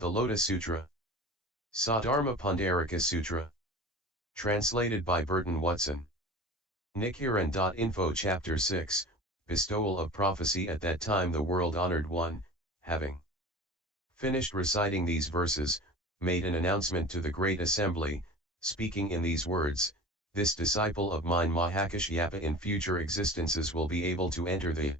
The Lotus Sutra. Saddharma Pundarika Sutra. Translated by Burton. Nichiren.info Chapter 6, Bestowal of Prophecy. At that time the world-honored one, having finished reciting these verses, made an announcement to the great assembly, speaking in these words: this disciple of mine Mahakashyapa in future existences will be able to enter the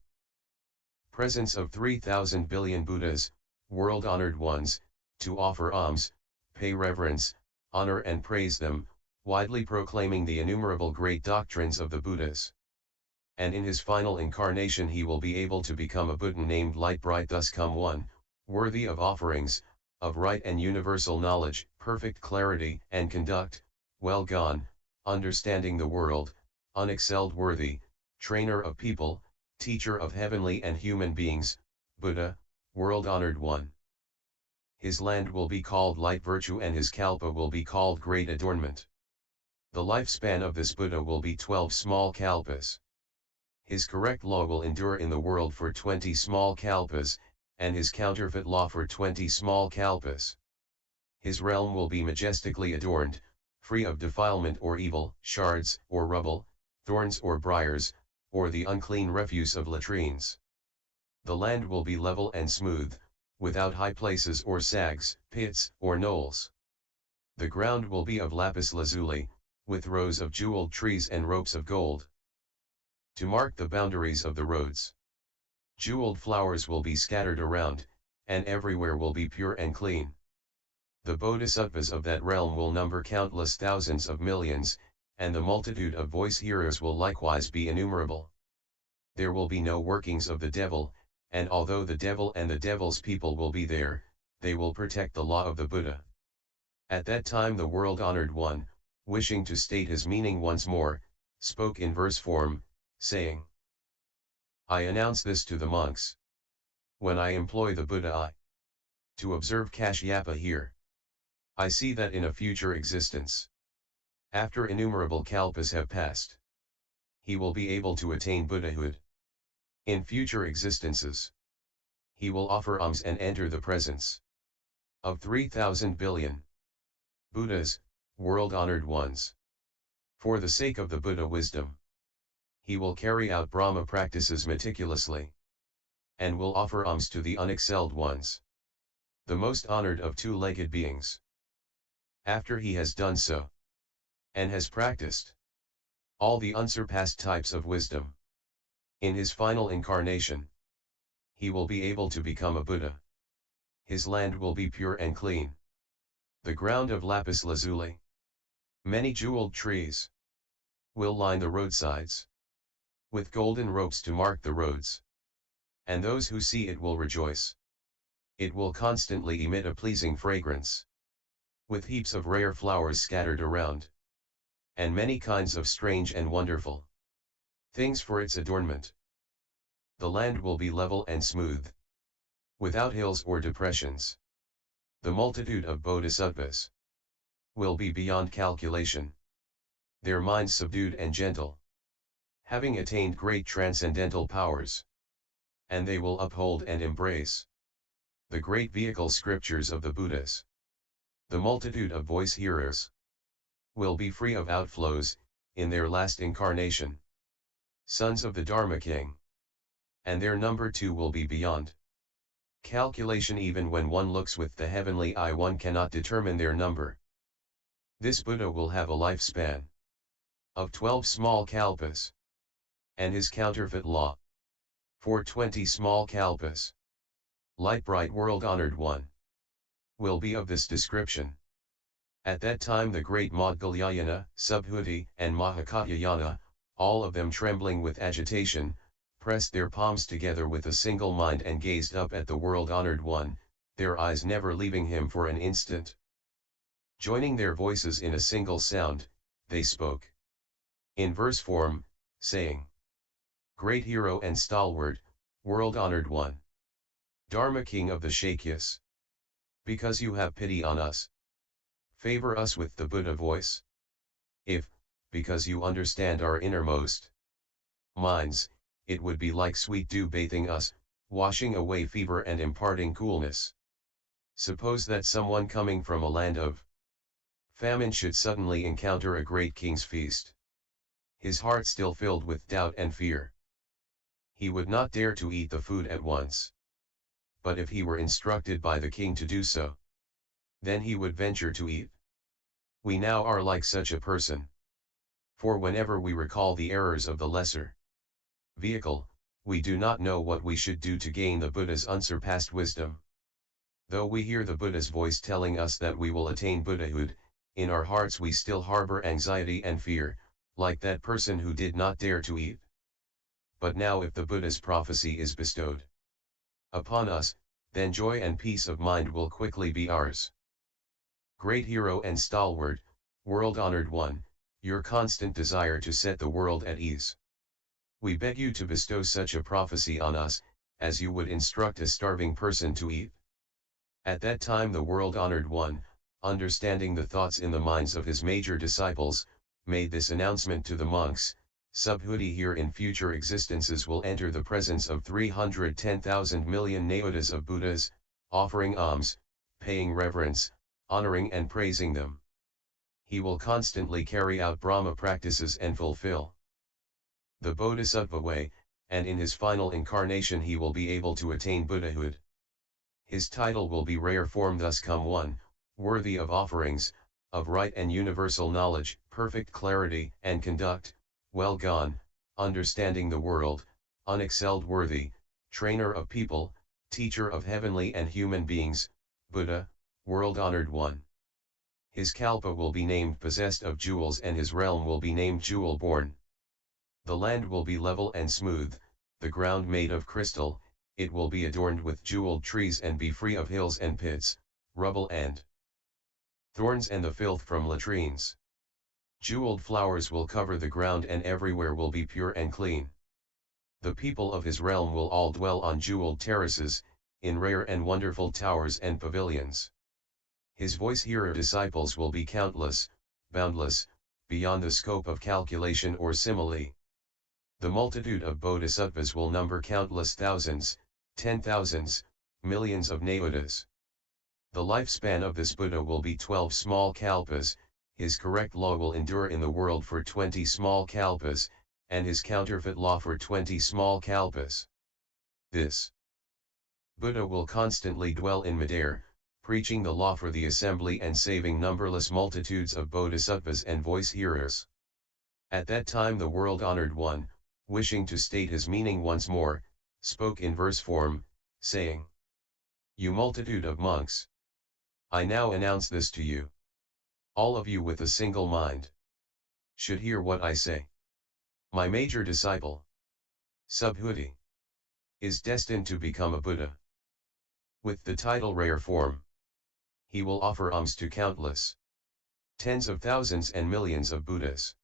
presence of 3,000 billion Buddhas, world-honored ones, to offer alms, pay reverence, honor and praise them, widely proclaiming the innumerable great doctrines of the Buddhas. And in his final incarnation he will be able to become a Buddha named Light Bright, thus come one, worthy of offerings, of right and universal knowledge, perfect clarity and conduct, well gone, understanding the world, unexcelled worthy, trainer of people, teacher of heavenly and human beings, Buddha, world-honored one. His land will be called light virtue and his kalpa will be called great adornment. The lifespan of this Buddha will be 12 small kalpas. His correct law will endure in the world for 20 small kalpas, and his counterfeit law for 20 small kalpas. His realm will be majestically adorned, free of defilement or evil, shards or rubble, thorns or briars, or the unclean refuse of latrines. The land will be level and smooth, without high places or sags, pits, or knolls. The ground will be of lapis lazuli, with rows of jeweled trees and ropes of gold to mark the boundaries of the roads. Jeweled flowers will be scattered around, and everywhere will be pure and clean. The bodhisattvas of that realm will number countless thousands of millions, and the multitude of voice hearers will likewise be innumerable. There will be no workings of the devil, and although the devil and the devil's people will be there, they will protect the law of the Buddha. At that time the world-honored one, wishing to state his meaning once more, spoke in verse form, saying, I announce this to the monks. When I employ the Buddha to observe Kashyapa here, I see that in a future existence, after innumerable kalpas have passed, he will be able to attain Buddhahood. In future existences, he will offer alms and enter the presence of 3,000 billion Buddhas, world-honored ones. For the sake of the Buddha wisdom, he will carry out Brahma practices meticulously, and will offer alms to the unexcelled ones, the most honored of two-legged beings. After he has done so, and has practiced all the unsurpassed types of wisdom, in his final incarnation, he will be able to become a Buddha. His land will be pure and clean. The ground of lapis lazuli, many jeweled trees, will line the roadsides, with golden ropes to mark the roads. And those who see it will rejoice. It will constantly emit a pleasing fragrance, with heaps of rare flowers scattered around, and many kinds of strange and wonderful things for its adornment. The land will be level and smooth, without hills or depressions. The multitude of bodhisattvas will be beyond calculation, their minds subdued and gentle, having attained great transcendental powers, and they will uphold and embrace the great vehicle scriptures of the Buddhas. The multitude of voice hearers will be free of outflows, in their last incarnation, sons of the Dharma King, and their number too will be beyond calculation. Even when one looks with the heavenly eye one cannot determine their number. This Buddha will have a lifespan of 12 small kalpas, and his counterfeit law for 20 small kalpas. Light bright world-honored one will be of this description. At that time the great Maudgalyayana, Subhuti, and Mahakatyayana, all of them trembling with agitation, pressed their palms together with a single mind and gazed up at the world-honored one, their eyes never leaving him for an instant. Joining their voices in a single sound, they spoke in verse form, saying, Great hero and stalwart, world-honored one, Dharma King of the Shakyas, because you have pity on us, favor us with the Buddha voice. If, because you understand our innermost minds, it would be like sweet dew bathing us, washing away fever and imparting coolness. Suppose that someone coming from a land of famine should suddenly encounter a great king's feast. His heart still filled with doubt and fear. He would not dare to eat the food at once. But if he were instructed by the king to do so, then he would venture to eat. We now are like such a person. For whenever we recall the errors of the lesser vehicle, we do not know what we should do to gain the Buddha's unsurpassed wisdom. Though we hear the Buddha's voice telling us that we will attain Buddhahood, in our hearts we still harbor anxiety and fear, like that person who did not dare to eat. But now if the Buddha's prophecy is bestowed upon us, then joy and peace of mind will quickly be ours. Great hero and stalwart, world-honored one, your constant desire to set the world at ease. We beg you to bestow such a prophecy on us, as you would instruct a starving person to eat. At that time the world-honored one, understanding the thoughts in the minds of his major disciples, made this announcement to the monks: Subhuti here in future existences will enter the presence of 310,000 million nayotas of Buddhas, offering alms, paying reverence, honoring and praising them. He will constantly carry out Brahma practices and fulfill the Bodhisattva way, and in his final incarnation he will be able to attain Buddhahood. His title will be rare form, thus come one, worthy of offerings, of right and universal knowledge, perfect clarity and conduct, well gone, understanding the world, unexcelled worthy, trainer of people, teacher of heavenly and human beings, Buddha, world-honored one. His kalpa will be named possessed of jewels and his realm will be named jewel-born. The land will be level and smooth, the ground made of crystal, it will be adorned with jeweled trees and be free of hills and pits, rubble and thorns and the filth from latrines. Jeweled flowers will cover the ground and everywhere will be pure and clean. The people of his realm will all dwell on jeweled terraces, in rare and wonderful towers and pavilions. His voice hearer disciples will be countless, boundless, beyond the scope of calculation or simile. The multitude of bodhisattvas will number countless thousands, 10,000s, millions of nayotas. The lifespan of this Buddha will be 12 small kalpas, his correct law will endure in the world for 20 small kalpas, and his counterfeit law for 20 small kalpas. This Buddha will constantly dwell in midair, preaching the law for the assembly and saving numberless multitudes of bodhisattvas and voice hearers. At that time the world-honored one, wishing to state his meaning once more, spoke in verse form, saying, You multitude of monks, I now announce this to you. All of you with a single mind should hear what I say. My major disciple, Subhuti, is destined to become a Buddha. With the title rare form, he will offer alms to countless, tens of thousands and millions of Buddhas.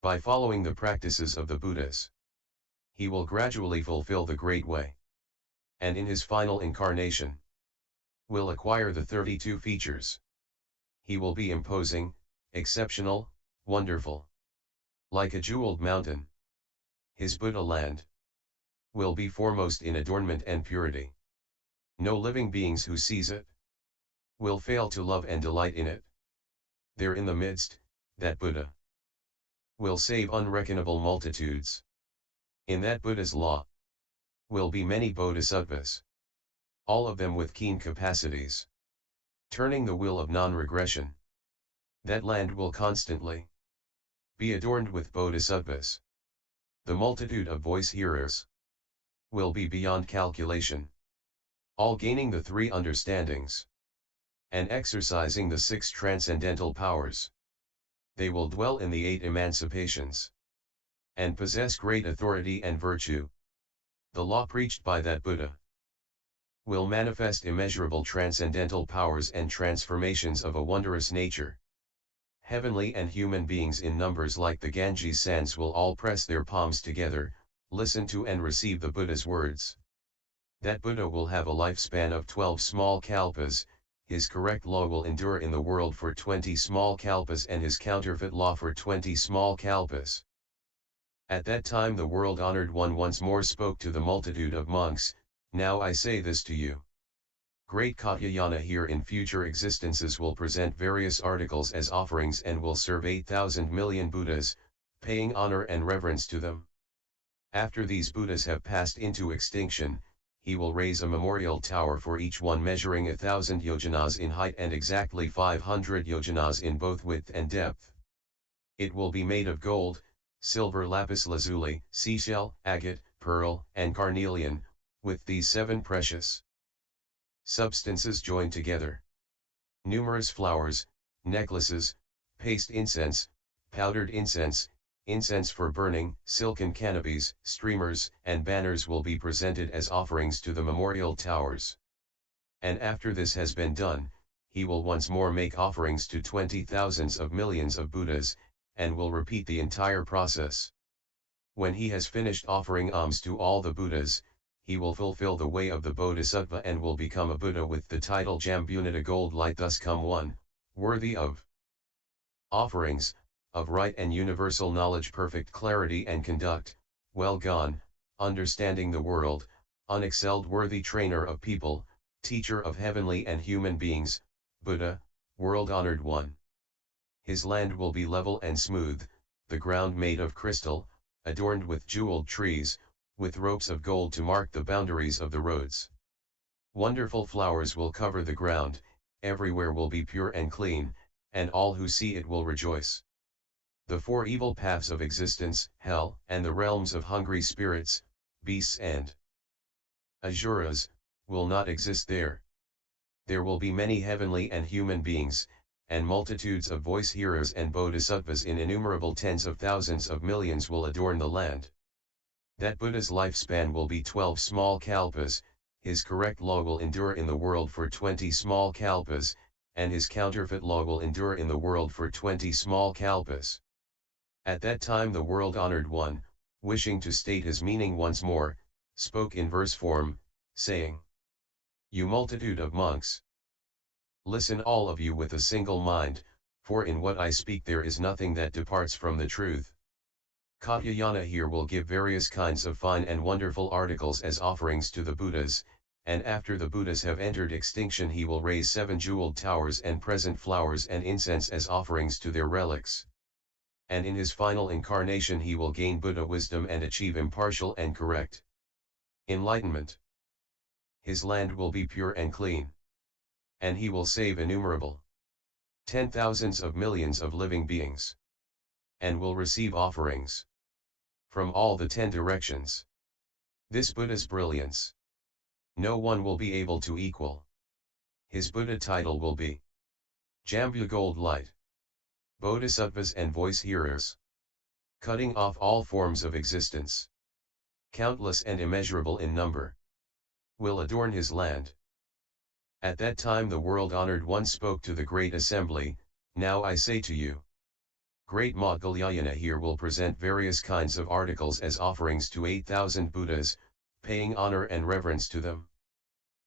By following the practices of the Buddhas, he will gradually fulfill the Great Way. And in his final incarnation, will acquire the 32 features. He will be imposing, exceptional, wonderful. Like a jeweled mountain. His Buddha land will be foremost in adornment and purity. No living beings who sees it will fail to love and delight in it. There in the midst, that Buddha will save unreckonable multitudes. In that Buddha's law will be many bodhisattvas, all of them with keen capacities, turning the wheel of non-regression. That land will constantly be adorned with bodhisattvas. The multitude of voice hearers will be beyond calculation, all gaining the 3 understandings and exercising the 6 transcendental powers. They will dwell in the 8 emancipations and possess great authority and virtue. The law preached by that Buddha will manifest immeasurable transcendental powers and transformations of a wondrous nature. Heavenly and human beings in numbers like the Ganges sands will all press their palms together, listen to and receive the Buddha's words. That Buddha will have a lifespan of 12 small kalpas, his correct law will endure in the world for 20 small kalpas and his counterfeit law for 20 small kalpas. At that time the world-honored one once more spoke to the multitude of monks, Now I say this to you. Great Katyayana here in future existences will present various articles as offerings and will serve 8,000 million Buddhas, paying honor and reverence to them. After these Buddhas have passed into extinction, he will raise a memorial tower for each one measuring 1,000 yojanas in height and exactly 500 yojanas in both width and depth. It will be made of gold, silver, lapis lazuli, seashell, agate, pearl, and carnelian, with these 7 precious substances joined together. Numerous flowers, necklaces, paste incense, powdered incense, incense for burning, silken canopies, streamers, and banners will be presented as offerings to the memorial towers. And after this has been done, he will once more make offerings to 20,000s of millions of Buddhas, and will repeat the entire process. When he has finished offering alms to all the Buddhas, he will fulfill the way of the Bodhisattva and will become a Buddha with the title Jambunita gold light, thus come one, worthy of offerings, of right and universal knowledge, perfect clarity and conduct, well gone, understanding the world, unexcelled, worthy, trainer of people, teacher of heavenly and human beings, Buddha, world-honored one. His land will be level and smooth, the ground made of crystal, adorned with jeweled trees, with ropes of gold to mark the boundaries of the roads. Wonderful flowers will cover the ground, everywhere will be pure and clean, and all who see it will rejoice. The 4 evil paths of existence, hell, and the realms of hungry spirits, beasts and asuras, will not exist there. There will be many heavenly and human beings, and multitudes of voice hearers and bodhisattvas in innumerable tens of thousands of millions will adorn the land. That Buddha's lifespan will be 12 small kalpas, his correct law will endure in the world for 20 small kalpas, and his counterfeit law will endure in the world for 20 small kalpas. At that time the world-honored one, wishing to state his meaning once more, spoke in verse form, saying, "You multitude of monks, listen all of you with a single mind, for in what I speak there is nothing that departs from the truth." Katyayana here will give various kinds of fine and wonderful articles as offerings to the Buddhas, and after the Buddhas have entered extinction he will raise 7 jeweled towers and present flowers and incense as offerings to their relics. And in his final incarnation he will gain Buddha wisdom and achieve impartial and correct enlightenment. His land will be pure and clean. And he will save innumerable 10,000s of millions of living beings. And will receive offerings from all the 10 directions. This Buddha's brilliance, no one will be able to equal. His Buddha title will be Jambu gold light. Bodhisattvas and voice hearers, cutting off all forms of existence, countless and immeasurable in number, will adorn his land. At that time the world-honored one spoke to the great assembly, "Now I say to you, Great Moggallana here will present various kinds of articles as offerings to 8,000 Buddhas, paying honor and reverence to them.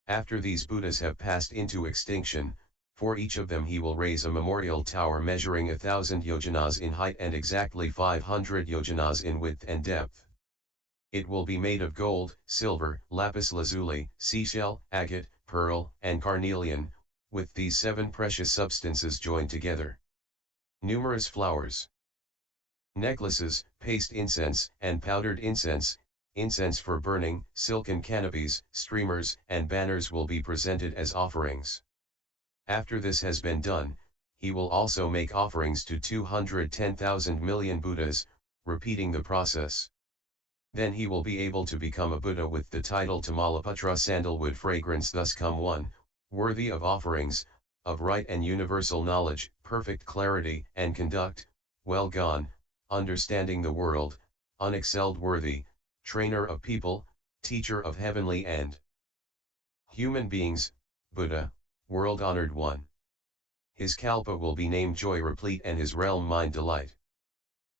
After these Buddhas have passed into extinction, for each of them he will raise a memorial tower measuring 1,000 yojanas in height and exactly 500 yojanas in width and depth. It will be made of gold, silver, lapis lazuli, seashell, agate, pearl, and carnelian, with these 7 precious substances joined together. Numerous flowers, necklaces, paste incense, and powdered incense, incense for burning, silken canopies, streamers, and banners will be presented as offerings. After this has been done, he will also make offerings to 210,000 million Buddhas, repeating the process. Then he will be able to become a Buddha with the title Tamalaputra sandalwood fragrance, thus come one, worthy of offerings, of right and universal knowledge, perfect clarity and conduct, well gone, understanding the world, unexcelled, worthy, trainer of people, teacher of heavenly and human beings, Buddha, world-honored one. His kalpa will be named joy replete and his realm mind delight.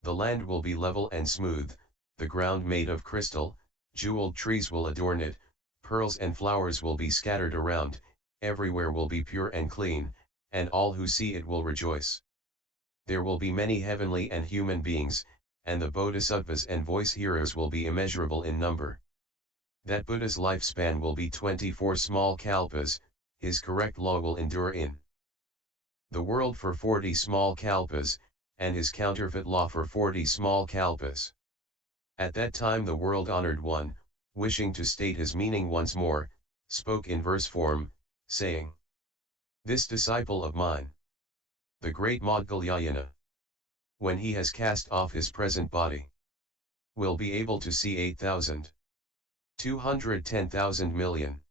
The land will be level and smooth, the ground made of crystal, jeweled trees will adorn it, pearls and flowers will be scattered around, everywhere will be pure and clean, and all who see it will rejoice. There will be many heavenly and human beings, and the bodhisattvas and voice hearers will be immeasurable in number. That Buddha's lifespan will be 24 small kalpas, his correct law will endure in the world for 40 small kalpas, and his counterfeit law for 40 small kalpas. At that time the world-honored one, wishing to state his meaning once more, spoke in verse form, saying, "This disciple of mine, the great Maudgalyayana, when he has cast off his present body, will be able to see 8,210,000 million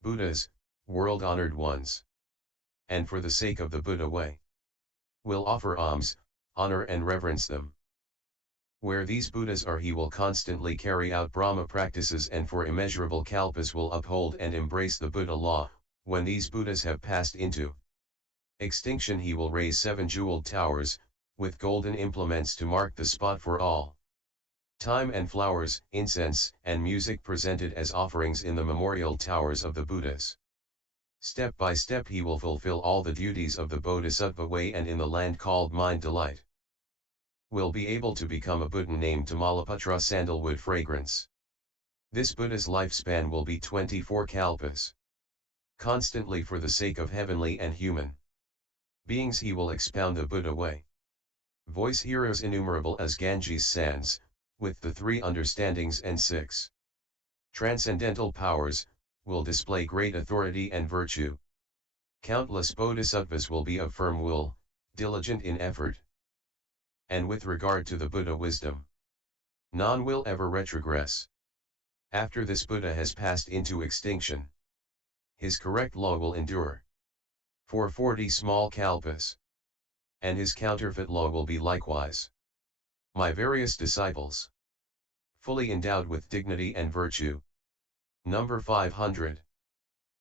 Buddhas, world-honored ones. And for the sake of the Buddha way, will offer alms, honor and reverence them. Where these Buddhas are he will constantly carry out Brahma practices and for immeasurable kalpas will uphold and embrace the Buddha law. When these Buddhas have passed into extinction he will raise 7 jeweled towers, with golden implements to mark the spot for all time, and flowers, incense, and music presented as offerings in the memorial towers of the Buddhas. Step by step he will fulfill all the duties of the Bodhisattva way, and in the land called Mind Delight will be able to become a Buddha named Tamalapatra sandalwood fragrance. This Buddha's lifespan will be 24 kalpas. Constantly for the sake of heavenly and human beings he will expound the Buddha way. Voice heroes innumerable as Ganges sands, with the 3 understandings and 6 transcendental powers, will display great authority and virtue. Countless bodhisattvas will be of firm will, diligent in effort. And with regard to the Buddha wisdom, none will ever retrogress. After this Buddha has passed into extinction, his correct law will endure for 40 small kalpas. And his counterfeit law will be likewise. My various disciples, fully endowed with dignity and virtue. Number 500.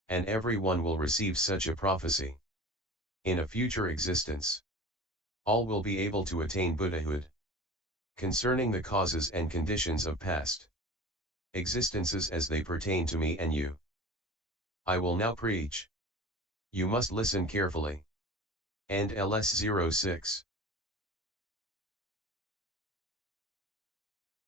And every one will receive such a prophecy. In a future existence, all will be able to attain Buddhahood. Concerning the causes and conditions of past existences as they pertain to me and you, I will now preach. You must listen carefully. And LS06.